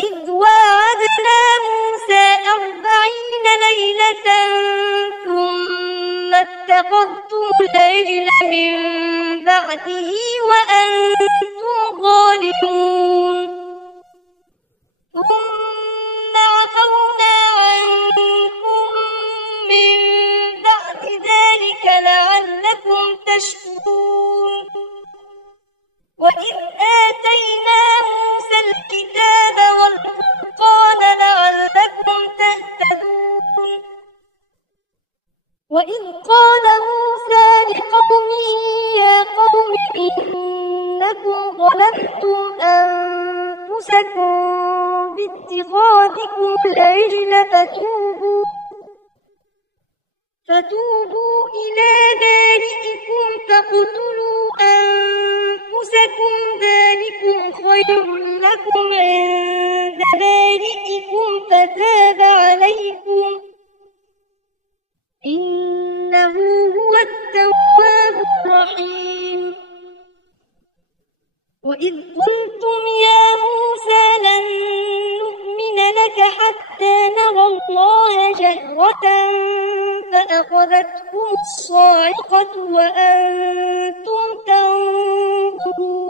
إذ واعدنا موسى 40 ليلة ثم اتخذتم العجل من بعده وأنتم ظالمون ثم عفونا عنكم من بعد ذلك لعلكم تشكرون وإذ آتينا موسى الكتاب والفرقان لعلكم تهتدون وإذ قال موسى لقومه يا قوم إنكم ظلمتم أنفسكم باتخاذكم العجل فتوبوا إلى بارئكم فاقتلوا أنفسكم ذلكم خير لكم عند بارئكم فتاب عليكم إنه هو التواب الرحيم وإذ قلتم يا موسى لن نؤمن لك حتى نرى الله جهرة فأخذتكم الصاعقة وأنتم تنظرون